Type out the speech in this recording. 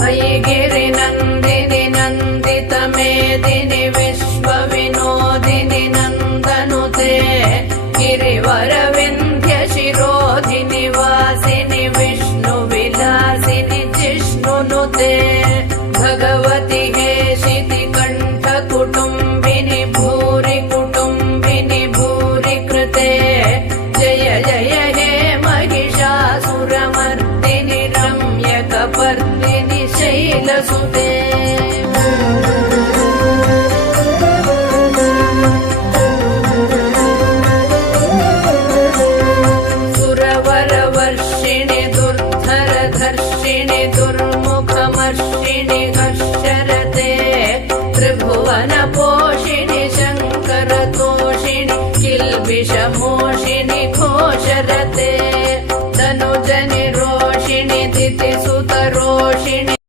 मयि गिरिनन्दिनि नन्दितमेदिनि विश्वविनोदिनि नन्दनुते गिरिवरविन्ध्यशिरोधिनि वासिनि विष्णुविलासिनि जिष्णुनुते भगवति हेशिति कण्ठकुटुम्बिनि भूरि कुटुम्बिनि भूरि कृते जय जय हे महिषासुरमर्दिनि रम्यकपर्दिनि शैलसुते।